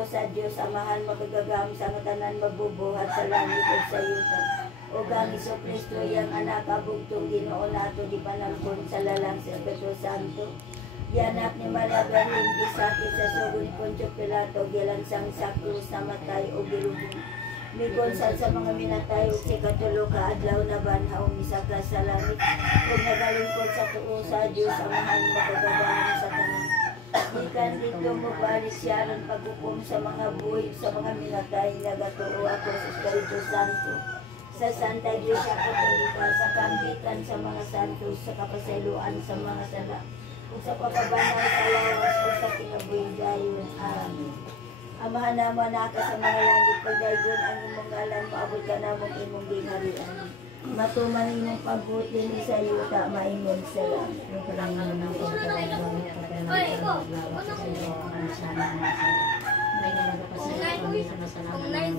Sa Diyos Amahan makagagam sa tanan mabubuhat sa langit at sa yuta. O kang Iso Kristo yang anak abugtong Ginoo nato di panampon sa lalang sa Espiritu Santo. Yanak ni Maria Berlin disakit sa sugod ni Poncio Pilato gilansang sa krus namatay o girubong. Migonsal sa mga minatay o si katulo ka adlaw na banhaw misaka sa langit. O nagalingkod sa tuo sa Diyos Amahan makagagam sa tanan. Ikan dito mo balik siya rin paghukom sa mga buhay sa mga minatay nagatuo ako sa Espiritu Santo. Sa Santa Iglesia Katolika, sa kampitan sa mga santos, sa kapasailuan sa mga sala, o sa pagkabanal sa lawas o sa kinabuhi dayon. Amen. Amahan naman naka sa mga langit, pagdaygon ang imong ngalan, maabot ka namong imong gingharian. Matuman imong pagbuti ni sa yuta, maingon sa langit. Yung kalangan ng pagkakalagawin at pagkakalagawin sa iyo, ang sana na sa may nalaga pa sa iyo, sa masalaman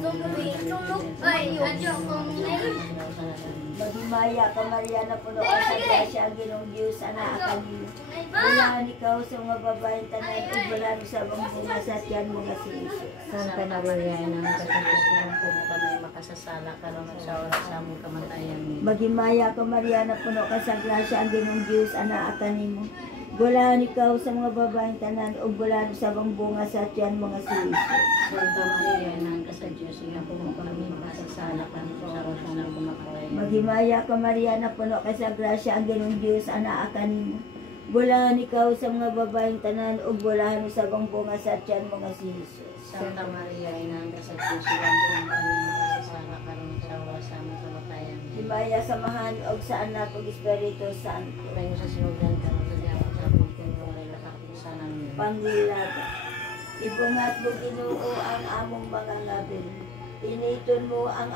Maghimaya ka Maria na puno ka sa grasya ang Ginoong Diyos anak kanino. Bulan ikaw sa mga babaeng tanan ug bulan sa bunga sa tiyan mo nga si Jesus. Santa Maria, nang kasagpunan po mo kami makasasala karon sa oras sa among kamatayan. Maghimaya ka Maria na puno ka sa grasya ang Ginoong Diyos anak kanimo. Bulan ikaw sa mga babaeng tanan ug bulan sa bunga sa tiyan mo nga si Jesus. Santa Maria, nang kasadyos nga po mo kami makasasala karon sa oras sa among kamatayan. Maghimaya ka Maria na puno ka sa grasya ang Ginoong Diyos anak kanimo. Bulan ikaw sa mga babaeng tanan ug bulan sa bunga sa tiyan mo nga si Jesus. Santa Maria, nang kasadyos nga po mo kami makasasala karon sa oras sa among kamatayan. Himaya samahan og sa anak ug Espiritu Santo. Mayo sa sinugan karon sa diapon sa pagkuno ay nakapusanan niyo. Pangilaga. Ibungat mo Ginoo ang among mga ngabil. Initon mo ang